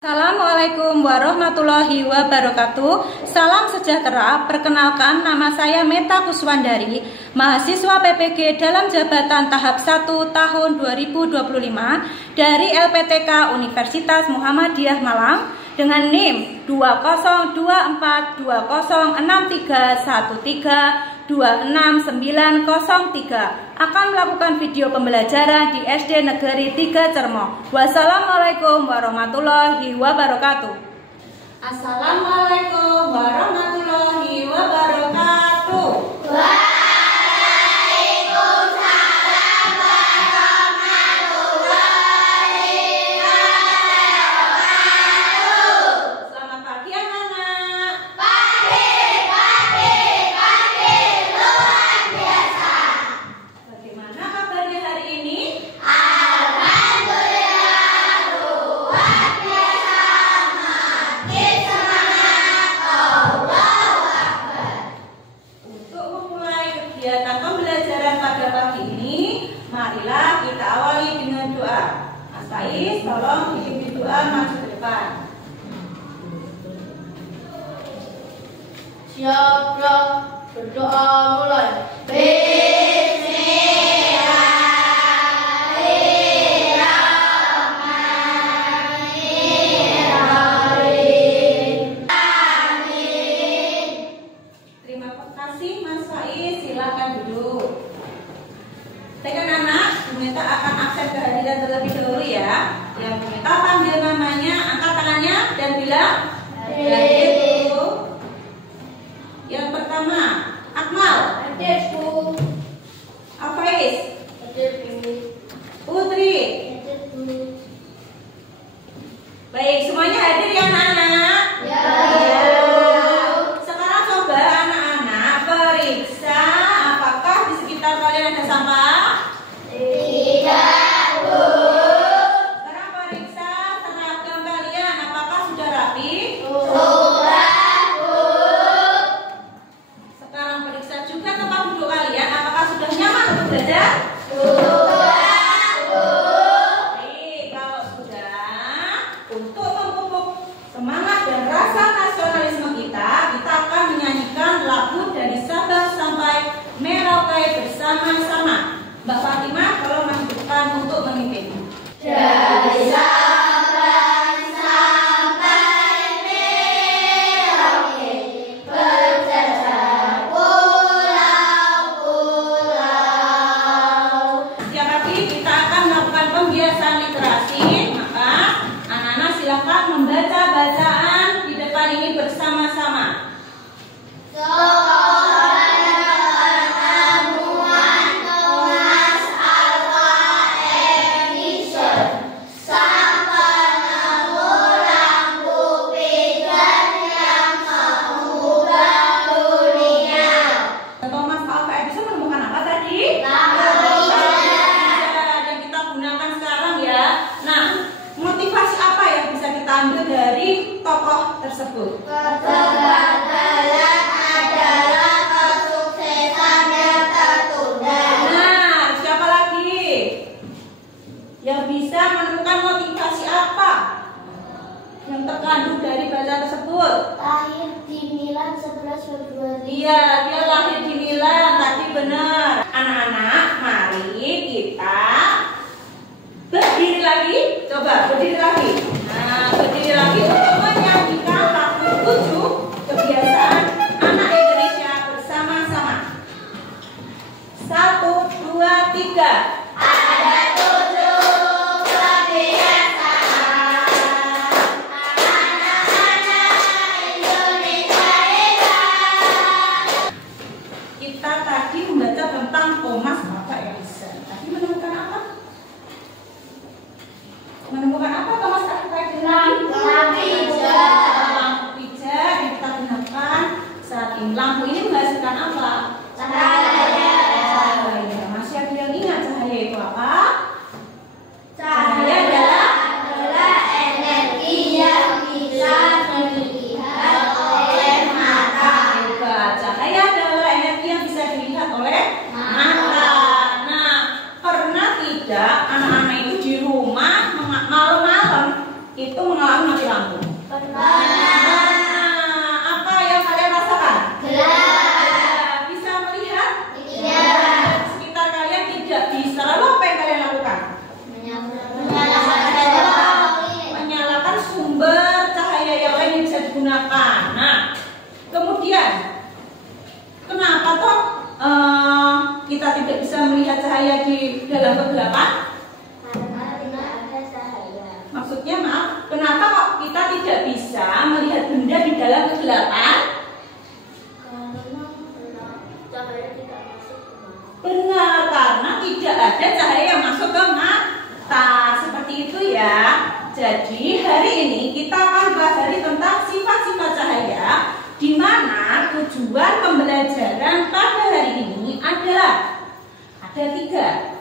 Assalamualaikum warahmatullahi wabarakatuh. Salam sejahtera. Perkenalkan, nama saya Meta Kuswandari, mahasiswa PPG dalam jabatan tahap 1 tahun 2025 dari LPTK Universitas Muhammadiyah Malang dengan NIM 2024-2013-26903 akan melakukan video pembelajaran di SD Negeri 3 Cermo. Wassalamualaikum warahmatullahi wabarakatuh. Assalamualaikum warahmatullahi wabarakatuh. Waalaikumsalam warahmatullahi wabarakatuh. Selamat pagi anak-anak. Pagi luar biasa. Bagaimana kabarnya hari ini? Alhamdulillah luar biasa. Makin semangat. Allahu Akbar. Untuk memulai kegiatan pembelajaran pada pagi ini, marilah kita awali dengan doa. Mas Faiz, tolong pimpin doa maju ke depan. Siap, berdoa mulai. Terima kasih Mas Faiz, silakan duduk. Tekan anak, Bu Meta akan absen kehadiran terlebih dahulu ya. Yang Bu Meta panggil namanya, angkat tangannya dan bilang hadir dulu. Yang pertama, Akmal, Hadirku. Afaiz, Hadirku. Putri. Baik, semuanya hadir ya anak-anak? Ya. Sekarang coba anak-anak periksa apakah di sekitar kalian ada sampah? Tidak, Bu. Sekarang periksa seragam kalian apakah sudah rapi? Sudah, Bu. Sekarang periksa juga tempat duduk kalian apakah sudah nyaman untuk belajar? Sudah, Bu. Baik, kalau sudah, untuk memupuk semangat dan rasa nasionalisme kita akan menyanyikan lagu dari Sabang sampai Merauke bersama-sama. Mbak Fatimah, tolong maju ke depan untuk memimpin. Dari Sabang sampai Merauke, berjajah pulau-pulau. Setiap pagi kita akan melakukan pembiasaan literasi, maka anak-anak silakan membaca bacaan di depan ini bersama-sama. Thomas Alva Edison menemukan apa tadi? Yang kita gunakan sekarang ya. Nah, motivasi apa yang bisa kita ambil dari tokoh tersebut? Kegagalan adalah kesuksesan yang tertunda. Nah, siapa lagi yang bisa menemukan motivasi apa yang terkandung dari bacaan tersebut? Lahir di Milan 11 Februari. Iya, dia lahir di Milan, tadi benar. Anak-anak, mari kita berdiri lagi. Coba berdiri lagi. Nah, berdiri lagi untuk menyanyikan lagu 7 kebiasaan anak Indonesia bersama-sama. 1, 2, 3. Ada 7 kebiasaan anak-anak Indonesia hebat. Kita tadi membaca tentang Thomas Alva Edison. Tadi menemukan apa? Menemukan apa Thomas lampu? Apa yang kalian rasakan? Bisa melihat? Sekitar kalian tidak bisa. Lalu apa yang kalian lakukan? Menyalakan sumber cahaya yang lain yang bisa digunakan. Nah, kemudian kenapa toh kita tidak bisa melihat cahaya di dalam kegelapan? Maksudnya maaf, kenapa kok kita tidak bisa melihat benda di dalam kegelapan? Benar, karena tidak ada cahaya yang masuk ke mata. Seperti itu ya. Jadi hari ini kita akan belajar tentang sifat-sifat cahaya, di mana tujuan pembelajaran pada hari ini adalah ada 3.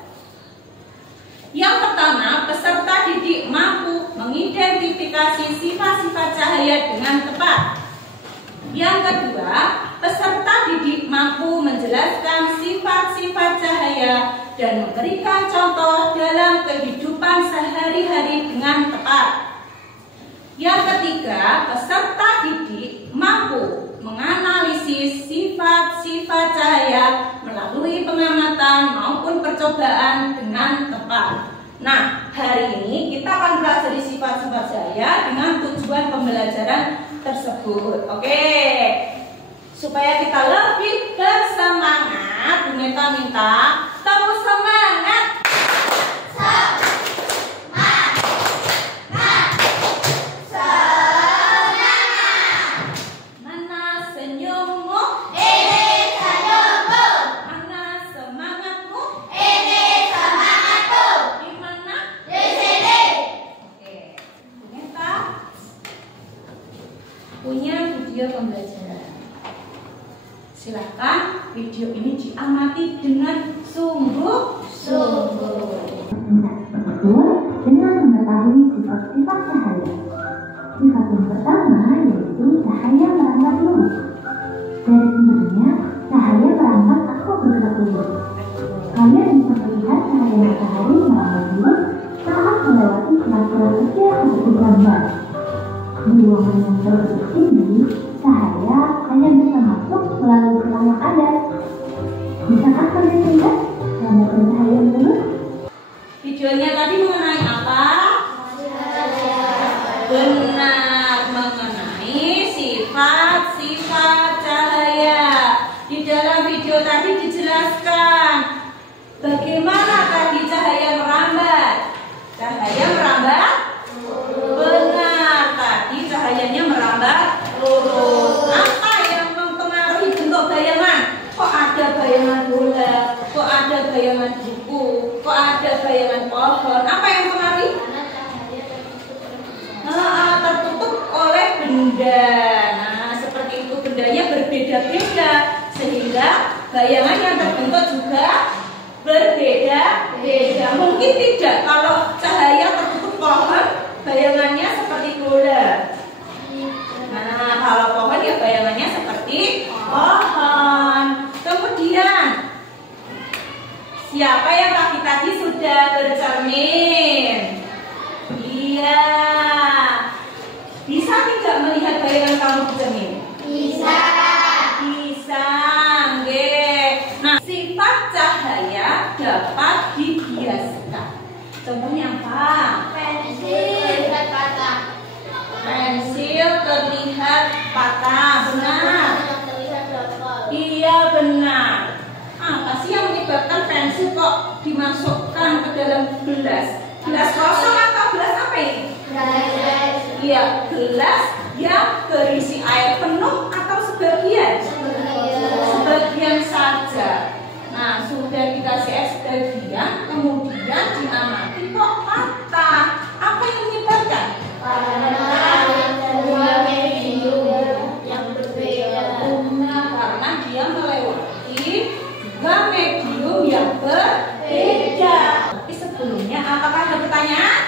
Yang pertama, peserta didik mampu mengidentifikasi sifat-sifat cahaya dengan tepat. Yang kedua, peserta didik mampu menjelaskan sifat-sifat cahaya dan memberikan contoh dalam kehidupan sehari-hari dengan tepat. Yang ketiga, peserta didik mampu menganalisis sifat-sifat cahaya melalui pengamatan maupun percobaan dengan tepat. Nah, hari ini kita akan belajar sifat-sifat cahaya dengan tujuan pembelajaran tersebut. Oke, supaya kita lebih bersemangat, Bu Meta minta tepuk semangat. Pembelajaran. Silakan video ini diamati dengan sungguh-sungguh. Betul dengan mengetahui sifat-sifat cahaya. Sifat yang pertama yaitu cahaya merambat lurus. Dari sumbernya, cahaya merambat atau bergerak lurus. Kalian bisa melihat cahaya matahari merambat lurus saat melewati celah-celah kecil seperti gambar. Di ruangan yang tertutup tinggi, cahaya hanya bisa masuk melalui celah yang ada. Bisakah kalian lihat lambatan cahaya lurus? Videonya tadi mengenai apa? Benar, mengenai sifat-sifat cahaya. Di dalam video tadi dijelaskan bagaimana tadi cahaya merambat. Cahaya merambat? Benar, tadi cahayanya merambat lurus. Apa yang mempengaruhi bentuk bayangan? Kok ada bayangan bola? Kok ada bayangan buku? Kok ada bayangan pohon? Apa yang mempengaruhi? Tertutup oleh benda. Nah, seperti itu, bendanya berbeda-beda sehingga bayangan yang terbentuk juga berbeda-beda. Mungkin tidak kalau cahaya tertutup pohon, bayangannya seperti bola. Nah, kalau pohon ya bayangannya seperti pohon. Kemudian, siapa yang pagi tadi sudah bercermin? Iya. Bisa tidak melihat bayangan kamu bercermin? Bisa. Bisa. Nggih. Nah, sifat cahaya dapat dibiaskan. Contohnya apa? Pensil patah. Pensil terlihat patah. Benar. Terlihat dongkol. Iya, benar. Apa sih yang menyebabkan pensil kok dimasukkan ke dalam gelas? Gelas kosong atau gelas apa ini? Iya, gelas yang berisi air penuh atau sebagian? Sebagian saja. Nah, sudah dikasih es sebagian, kemudian diamati kok patah. Apa yang menyebabkan? Yang berbeda. Karena dia melewati dua medium yang berbeda. Tapi sebelumnya, apakah ada pertanyaan?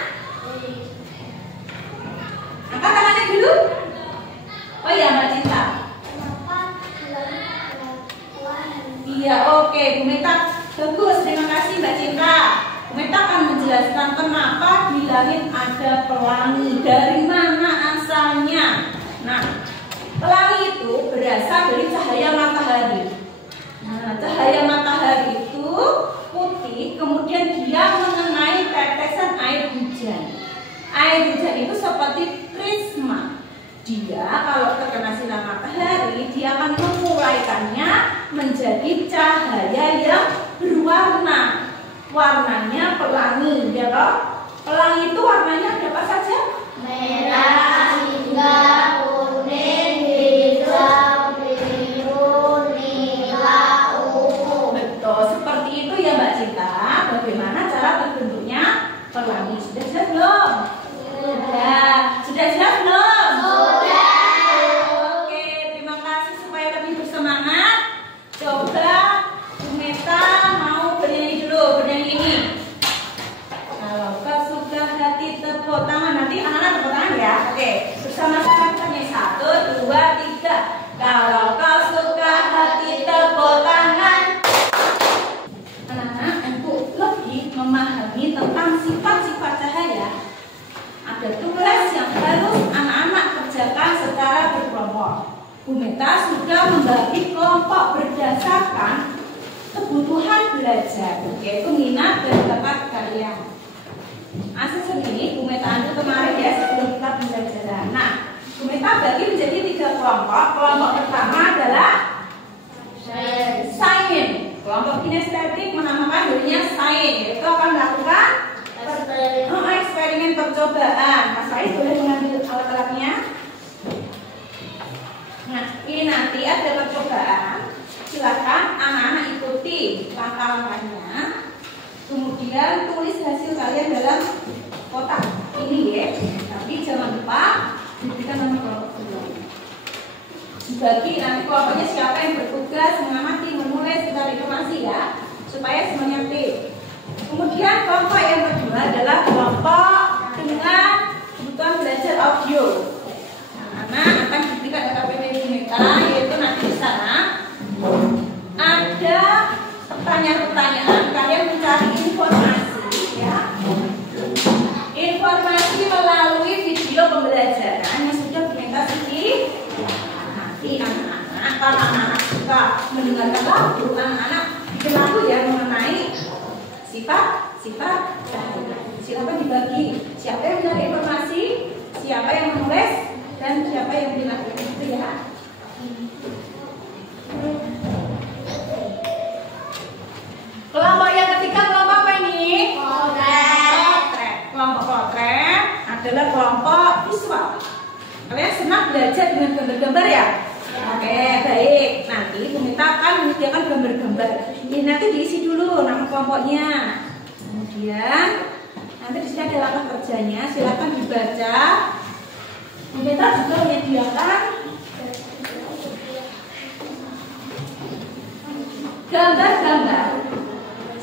Angkat tangannya dulu. Oh iya, Mbak Cinta. Iya, oke, Bu Meta. Bagus, terima kasih Mbak Cinta. Bu Meta akan menjelaskan kenapa di langit ada pelangi. Dari mana yang berwarna. Warnanya pelangi, ya toh? Pelangi itu warnanya ada apa saja? Merah, hingga kuning, hijau, biru, nila, ungu. Betul, seperti itu ya Mbak Cinta. Bagaimana cara terbentuknya pelangi? Sudah jelas belum? Sudah. Sudah jelas belum? Sudah. Oke, terima kasih. Supaya lebih bersemangat, coba Bu Meta mau bernyanyi dulu, bernyanyi ini. Kalau kau suka hati tepuk tangan. Nanti anak-anak tepuk tangan ya. Oke, bersama-sama kita nyanyi 1, 2, 3. Kalau kau suka hati tepuk tangan. Anak-anak, untuk lebih memahami tentang sifat-sifat cahaya, ada tugas yang harus anak-anak kerjakan secara berkelompok. Bu Meta sudah membagi kelompok berdasarkan kebutuhan belajar, yaitu minat dan bakat kalian. Asesor ini Bu Meta ambil kemarin ya sebelum kita pembelajaran. Nah, Bu Meta bagi menjadi 3 kelompok. Kelompok pertama adalah sains. Kelompok kinestetik menamakan dirinya sains, yaitu akan melakukan eksperimen percobaan. Mas Faiz boleh mengambil alat-alatnya. Nah, ini nanti ada percobaan. Silakan anak-anak ikuti langkah-langkahnya. Kemudian tulis hasil kalian dalam kotak ini ya. Tapi jangan lupa diberikan nama kelompok sebelumnya. Dibagi nanti kelompoknya siapa yang bertugas mengamati, menulis, mencari informasi ya, supaya semuanya aktif. Kemudian kelompok yang kedua adalah kelompok dengan kebutuhan belajar audio. Nah, akan diberikan LKPP Bu Meta, yaitu nanti di sana ada pertanyaan-pertanyaan, kalian mencari informasi ya. Informasi melalui video pembelajaran yang sudah Bu Meta sendiri. Nanti anak-anak, kalau anak-anak suka mendengarkan lagu, anak-anak bikin lagu ya mengenai sifat cahaya. Silakan dibagi. Siapa yang mencari informasi, siapa yang menulis, dan siapa yang dilakukan itu ya. Kelompok yang ketiga kelompok apa ini? Potret. Kelompok potret adalah kelompok visual. Kalian senang belajar dengan gambar-gambar ya? Oke, baik. Nanti Bu Meta akan menyediakan gambar-gambar. Ini nanti diisi dulu nama kelompoknya. Kemudian nanti di sini ada langkah kerjanya. Silakan dibaca. Bu Meta juga menyediakan gambar-gambar.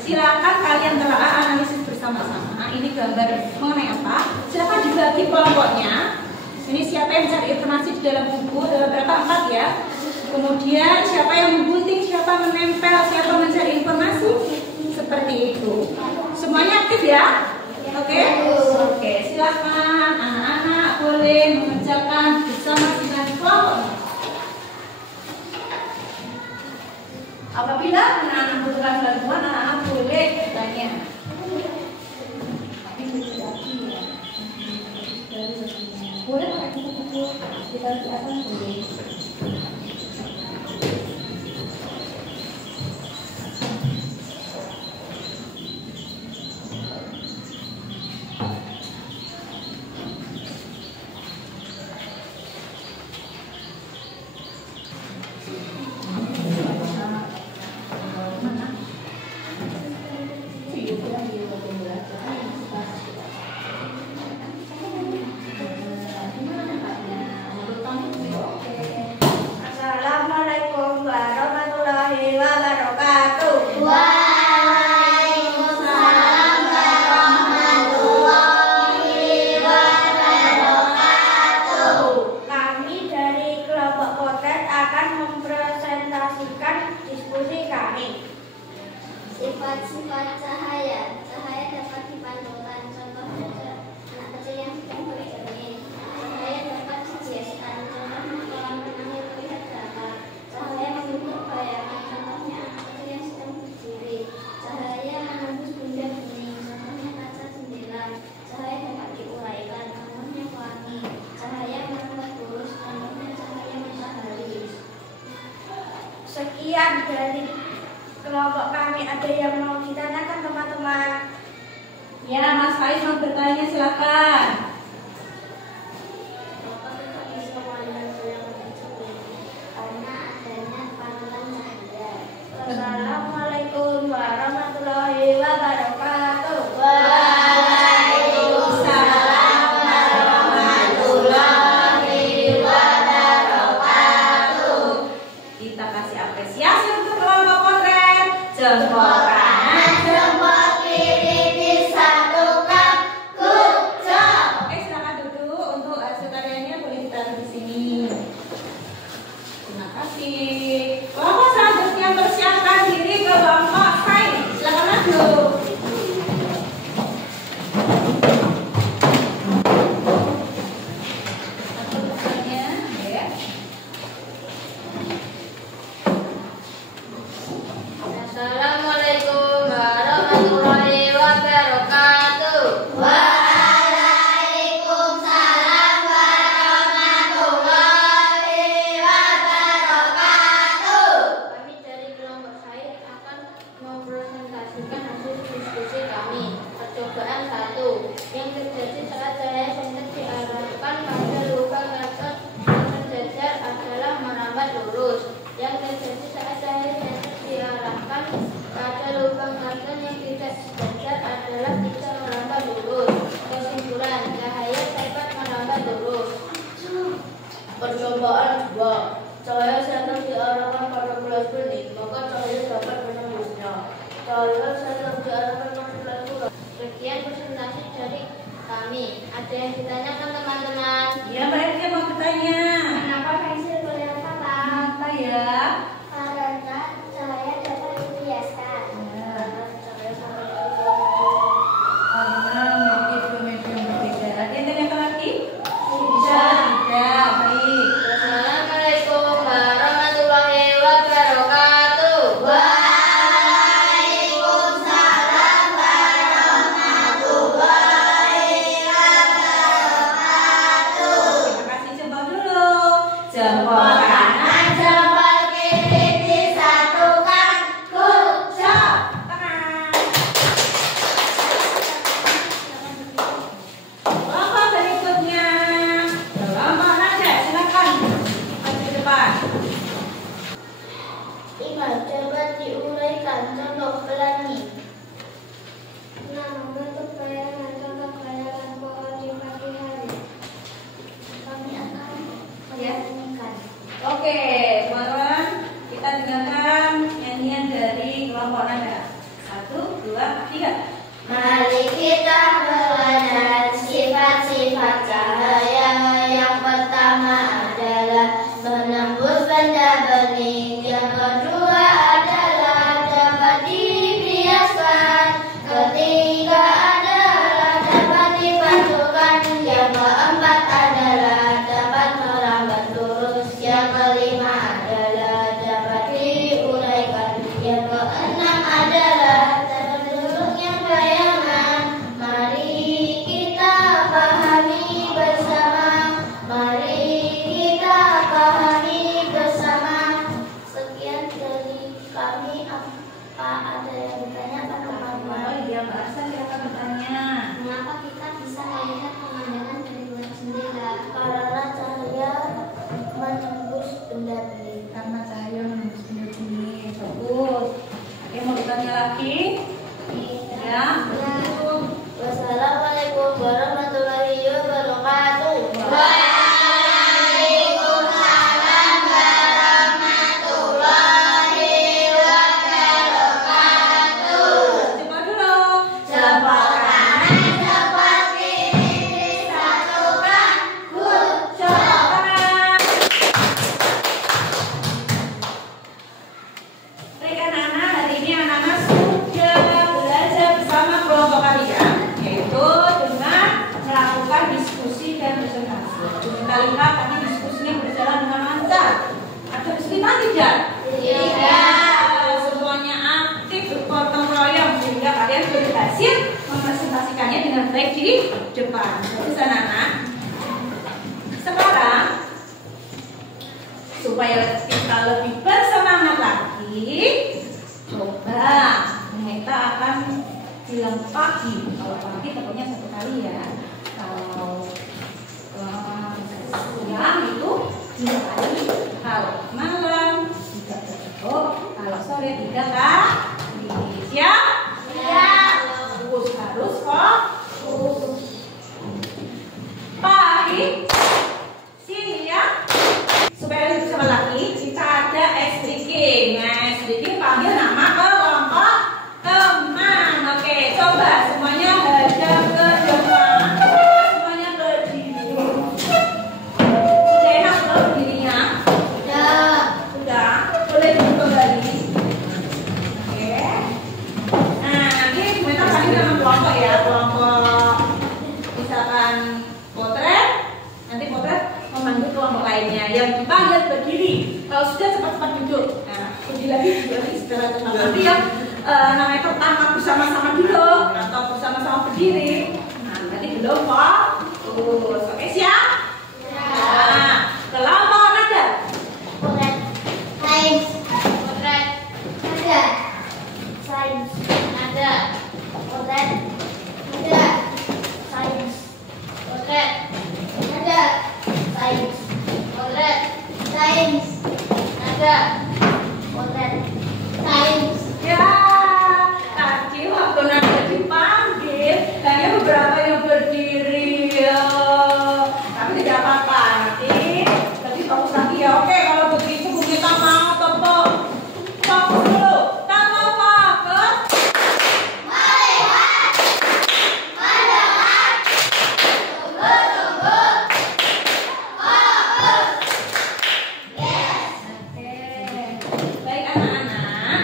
Silakan kalian telah analisis bersama-sama. Ini gambar mengenai apa? Silakan dibagi kelompoknya. Ini siapa yang mencari informasi di dalam buku, dalam berapa 4 ya. Kemudian siapa yang menggunting, siapa menempel, siapa mencari informasi. Seperti itu. Semuanya aktif ya? Oke? Oke, silakan anak-anak boleh mengerjakan bersama dengan kelompok. Apabila anak-anak membutuhkan bantuan, anak-anak boleh bertanya. Boleh pakai buku kita silakan boleh. Assalamualaikum warahmatullahi wabarakatuh. Waalaikumsalam warahmatullahi wabarakatuh. Kami dari kelompok potret akan mempresentasikan diskusi kami. Sifat-sifat cahaya. Cahaya dapat dipantulkan. Contohnya anak kecil yang sedang bercermin. Cahaya dapat dihiaskan. Contohnya kolam renang yang terlihat datar. Cahaya membentuk bayangan. Contohnya anak kecil yang sedang berdiri. Cahaya menembus benda bening. Contohnya kaca jendela. Cahaya dapat diuraikan. Contohnya pelangi. Cahaya membuat lurus. Contohnya cahaya matahari. Sekian dari kelompok kami ada yang mau ditanyakan teman-teman. Ya, Mas Faiz mau bertanya, silakan. Assalamualaikum warahmatullahi wabarakatuh. Waalaikumsalam warahmatullahi wabarakatuh. Kita kasih apresiasi untuk kelompok potret. Jempol kanan, Jempol kiri disatukan. Good job. Oke, silakan duduk. Untuk hasil karyanya boleh ditaruh di sini. Terima kasih. Kelompok selanjutnya persiapkan diri ke kelompok sains. Silakan maju. Satu pertanyaan, ya. Assalamualaikum warahmatullahi wabarakatuh. Waalaikumsalam warahmatullahi wabarakatuh. Kami dari kelompok saya akan mempresentasikan hasil diskusi kami. Percobaan 1. Yang terjadi saat saya sengat diarahkan pada lubang karton yang terjajar adalah merambat lurus. Yang terjadi saat saya sengat diarahkan pada lubang karton yang tidak sejajar adalah tidak merambat lurus. Kesimpulan, cahaya dapat merambat lurus. Percobaan 2. Cahaya sengat diarahkan pada gelas bening, maka cahaya dapat menembusnya. Cahaya sengat diarahkan pada gelas bening. Sekian presentasi dari kami. Ada yang ditanyakan teman-teman? Ya, Mbak Erika mau bertanya. Kenapa pensil kelihatan patah? Apa ya? Karena cahaya dapat dibiaskan. Ya. Cahaya dapat Karena memiliki dua medium berbeda. Ada yang tanyakan lagi? Tidak. Baik. Assalamualaikum warahmatullahi wabarakatuh. Waalaikumsalam warahmatullahi wabarakatuh. Terima kasih. Jempol dulu. Jempol kanan, Jempol kiri disatukan. Good job. tangan. Kelompok berikutnya. Kelompok nada, silakan. Maju ke depan. Ingat, coba diuraikan contoh pelangi. Nah, bentuk bayangan contoh bayangan pohon di pagi hari. Kami akan Ya. menyanyikan. Oke, teman-teman, kita dengarkan nyanyian dari kelompok nada. 1, 2, 3. Mari kita belajar sifat-sifat cahaya. Yang pertama adalah menembus benda bening. Yang kedua adalah dapat dibiaskan. Ketiga adalah dapat dipantulkan. Yang keempat adalah dapat merambat lurus. Yang kelima adalah dapat diuraikan. Yang keenam adalah dapat bentuknya bayangan. Mari kita pahami bersama. Mari kita pahami bersama. Sekian dari kami. Apa ada yang ditanyakan teman-teman? Oh iya, Mbak Arsa, silakan bertanya. Mengapa kita bisa melihat pemandangan dari luar jendela? Karena cahaya menembus benda bening. Karena cahaya menembus benda ini. Bagus. Ada yang mau bertanya lagi? Ya. Wassalamualaikum warahmatullahi wabarakatuh. Waalaikumsalam warahmatullahi wabarakatuh. Jempol dulu. Jempol kanan, jempol kiri disatukan. Good job. Tangan. Baik anak-anak, hari ini anak-anak sudah belajar bersama kelompok kalian, yaitu dengan melakukan diskusi dan presentasi. Kita lihat tadi diskusinya berjalan dengan lancar. Ada kesulitan tidak? Tidak. Semuanya aktif, bergotong royong sehingga kalian berhasil mempresentasikannya dengan baik di depan. Bagus anak-anak. Sekarang supaya kita lebih bersemangat lagi, coba 3 kali, kalau malam 3 kedok, kalau sore 3 kali. Siap? Siap. Harus fokus. Pagi, sini ya. Supaya lebih sama lagi, kita ada SDG. Nah, SDG panggil nama kelompok teman. Oke, coba semuanya hadap ke depan. Semuanya berdiri. Sudah enak belum berdirinya? Sudah. Boleh duduk kembali. Oke. Nah, nanti kita panggil nama kelompok ya, kelompok misalkan potret. Nanti potret memanggil kelompok lainnya yang dipanggil berdiri. Kalau sudah cepat-cepat duduk. Nah, berdiri lagi secara cepat. Nanti yang namanya pertama bersama-sama duduk atau bersama-sama berdiri. Nah, nanti belum fokus. Oke, siap? Nah, kelompok nada. Potret. Sains. Potret. Nada. Sains. Nada. Potret. Nada. Sains. Potret. Nada. Sains. Potret. Sains. Nada. Potret. Sains. Ya, tadi waktu nada dipanggil, hanya beberapa yang berdiri. Tapi tidak apa-apa. Nanti fokus lagi ya. Oke, kalau begitu Bu Gita mau tepuk. Fokus dulu. Kalau fokus. Melihat, mendengar, tunggu, fokus. Yes. Oke. Baik anak-anak.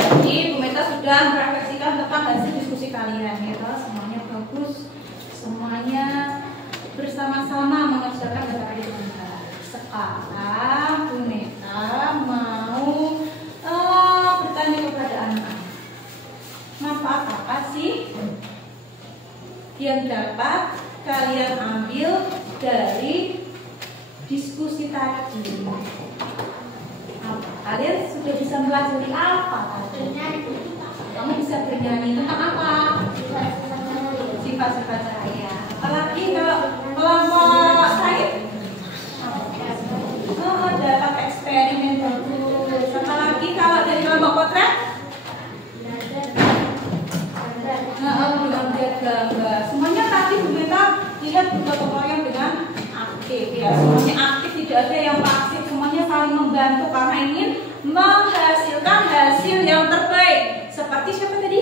Jadi Bu Meta sudah merefleksikan tentang hasil diskusi kalian ya. Semuanya bagus. Semuanya bersama-sama mengerjakan kata-kata dengan baik. Sekarang Bu Meta mau bertanya kepada anak-anak. Manfaat apa sih yang dapat kalian ambil dari diskusi tadi? Kalian sudah bisa mempelajari apa tadi? Kamu bisa bernyanyi tentang apa? Sifat-sifat cahaya. Apalagi kalau kelompok Said? Oh, dapat eksperimen bagus. Apalagi kalau dari kelompok potret? Dengan melihat gambar. Semuanya tadi Bu Meta lihat bergotong royong dengan aktif ya. Semuanya aktif, tidak ada yang pasif. Semuanya saling membantu karena ingin menghasilkan hasil yang terbaik. Seperti siapa tadi?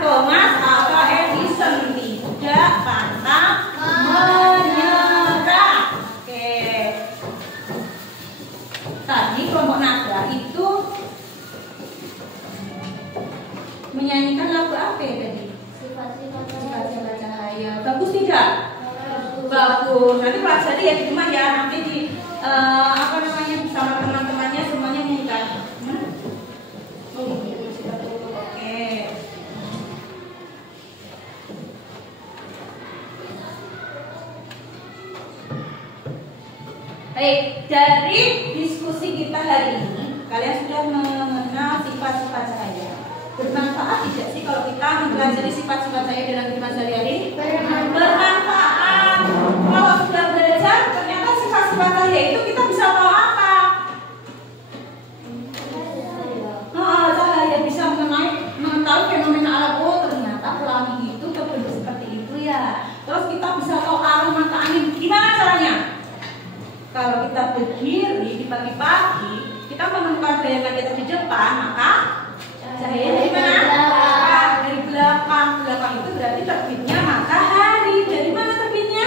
Thomas atau Edison. Tidak pantang menyerah. Oke. Tadi kelompok nada itu menyanyikan lagu apa ya tadi? Sifat-sifat cahaya. Bagus tidak? Bagus. Nanti pelajari ya di rumah ya. Nanti di bersama teman-temannya semuanya nyanyikan. Oke. Baik, dari diskusi kita hari ini, kalian sudah mengenal sifat-sifat cahaya. Bermanfaat tidak sih kalau kita mempelajari sifat-sifat cahaya dalam kehidupan sehari-hari? Bermanfaat. Kalau sudah belajar, ternyata sifat-sifat cahaya itu kita bisa tahu apa? Cahaya bisa mengetahui fenomena alam. Oh, ternyata pelangi itu berbentuk seperti itu ya. Terus kita bisa tahu arah mata angin. Gimana caranya? Kalau kita berdiri di pagi-pagi, kita menemukan bayangan kita di depan, maka cahaya dari mana? Dari belakang. Belakang itu berarti terbitnya matahari. Dari mana terbitnya?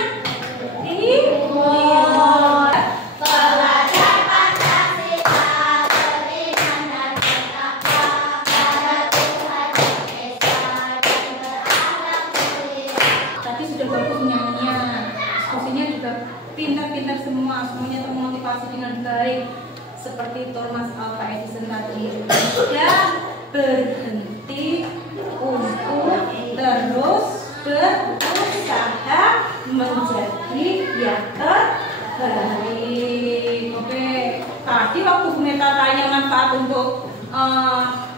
Timur. Belajar Pancasila, beriman dan bertakwa pada Tuhan Yang Esa dan berakhlak mulia. Tadi sudah bagus nyanyinya. Diskusinya juga pintar-pintar semua. Semuanya termotivasi dengan baik. Seperti Thomas Alva Edison tadi. Dan berhenti untuk terus berusaha menjadi yang terbaik. Oke, tadi waktu Bu Meta tanya manfaat untuk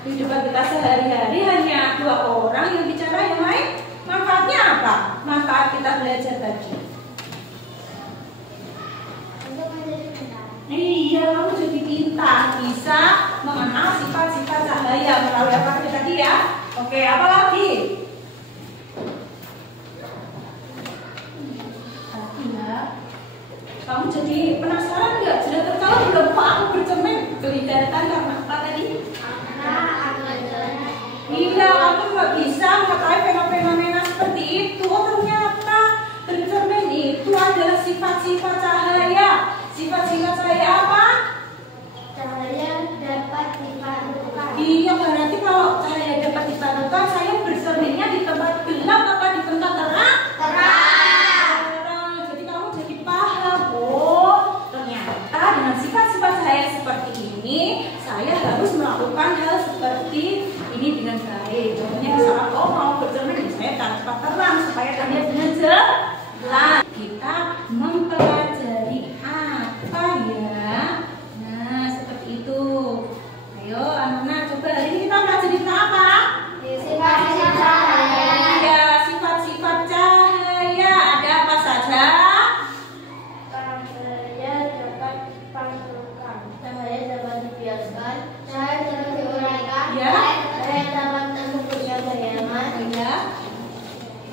kehidupan kita sehari-hari, hanya 2 orang yang bicara, yang lain manfaatnya apa? Manfaat kita belajar tadi. bisa mengenal sifat-sifat cahaya melalui apa tadi ya. Oke, apa lagi? Kamu jadi penasaran nggak? Sudah tertahu belum kok aku bercermin? Kelihatan karena apa tadi? Iya, kamu nggak bisa mengetahui fenomena seperti itu. Oh, ternyata bercermin itu adalah sifat-sifat cahaya. Sifat-sifat cahaya apa? Cahaya dapat dipadukan. Iya, berarti kalau cahaya dapat dipadukan, saya bercerminnya di tempat gelap apa di tempat terang? Jadi kamu jadi paham. Oh, ternyata dengan sifat-sifat cahaya seperti ini, saya harus melakukan hal seperti ini dengan baik. Contohnya misalnya, oh mau bercermin, saya tanpa terang supaya terlihat dengan jelas. Kita mempelajari apa ya? Nah, seperti itu. Ayo, anak-anak, coba hari ini kita pelajari tentang apa? Sifat-sifat cahaya. Iya, sifat-sifat cahaya. Ada apa saja? Cahaya dapat dipantulkan. Cahaya dapat dibiaskan. Cahaya dapat diuraikan. Ya. Cahaya dapat menembusnya bayangan. Ya.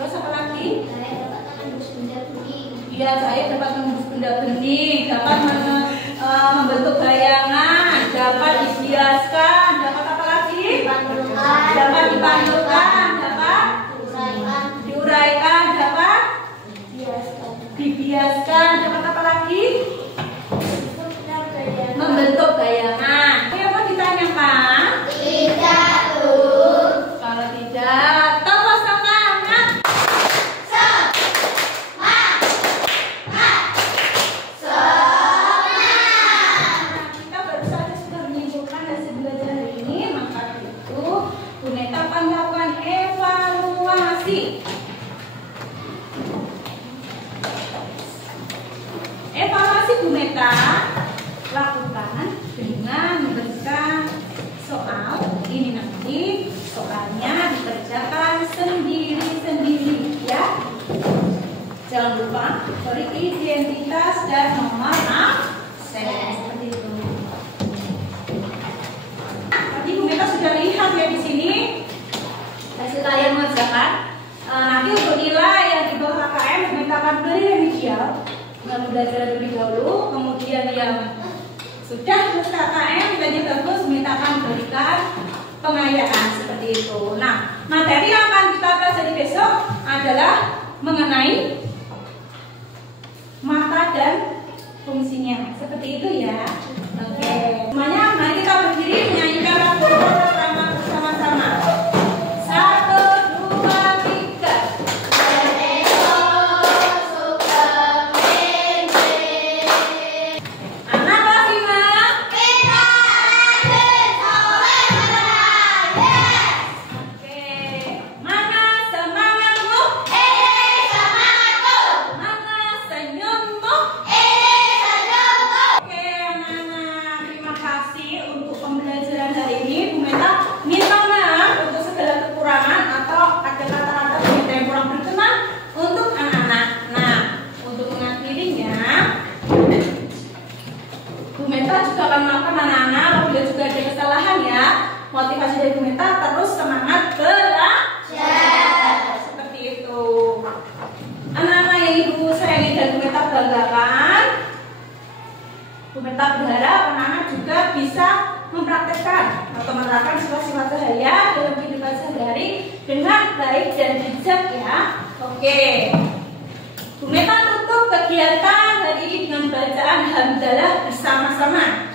Terus apa lagi? Cahaya dapat menembus benda-bening. Iya, cahaya dapat menembus benda-bening, dapat membentuk bayangan, dapat dibiaskan, dapat apa lagi? Dipantulkan. Dapat dipantulkan, dapat Diuraikan. diuraikan, dapat Dibiaskan. dibiaskan, dapat apa lagi? Bayangan. Membentuk bayangan. Ayo mau ditanya Pak? Tidak, Bu. Kalau tidak, tepuk semangat. Kita baru saja sudah menyimpulkan hasil belajar hari ini, maka itu Bu Neta akan melakukan evaluasi. Evaluasi Bu Neta lakukan dengan memberikan soal. Ini nanti soalnya dikerjakan sendiri-sendiri ya. Jangan lupa beri identitas dan nomor absen seperti itu. Tadi Bu Meta sudah lihat ya di sini hasil kalian mengerjakan. Nanti untuk nilai yang di bawah KKM Bu Meta akan beri remedial dengan belajar terlebih dahulu. Kemudian yang sudah lulus KKM nilainya bagus, Bu Meta akan berikan pengayaan seperti itu. Nah, materi yang akan kita pelajari besok adalah mengenai mata dan fungsinya. Seperti itu ya. Oke. Semuanya mari kita berdiri menyanyikan lagu pertama bersama-sama. 1, 2, 3. Anak kelas 5. Oke. Mana semangatmu? Mana senyummu? Oke, anak-anak, terima kasih untuk pembelajaran hari ini. Bu Meta minta maaf untuk segala kekurangan atau ada kata-kata Bu Meta yang kurang berkenan untuk anak-anak. Nah, untuk mengakhirinya, Bu Meta juga akan melakukan anak-anak apabila juga ada kesalahan ya. Motivasi dari Bu Meta terus semangat belajar. Seperti itu. Anak-anak yang Ibu sayangi dan Bu Meta banggakan, Bu Meta berharap anak-anak juga bisa mempraktekkan atau menerapkan sifat-sifat cahaya dalam kehidupan sehari-hari dengan baik dan bijak ya. Oke. Bu Meta tutup kegiatan hari ini dengan bacaan hamdalah bersama-sama.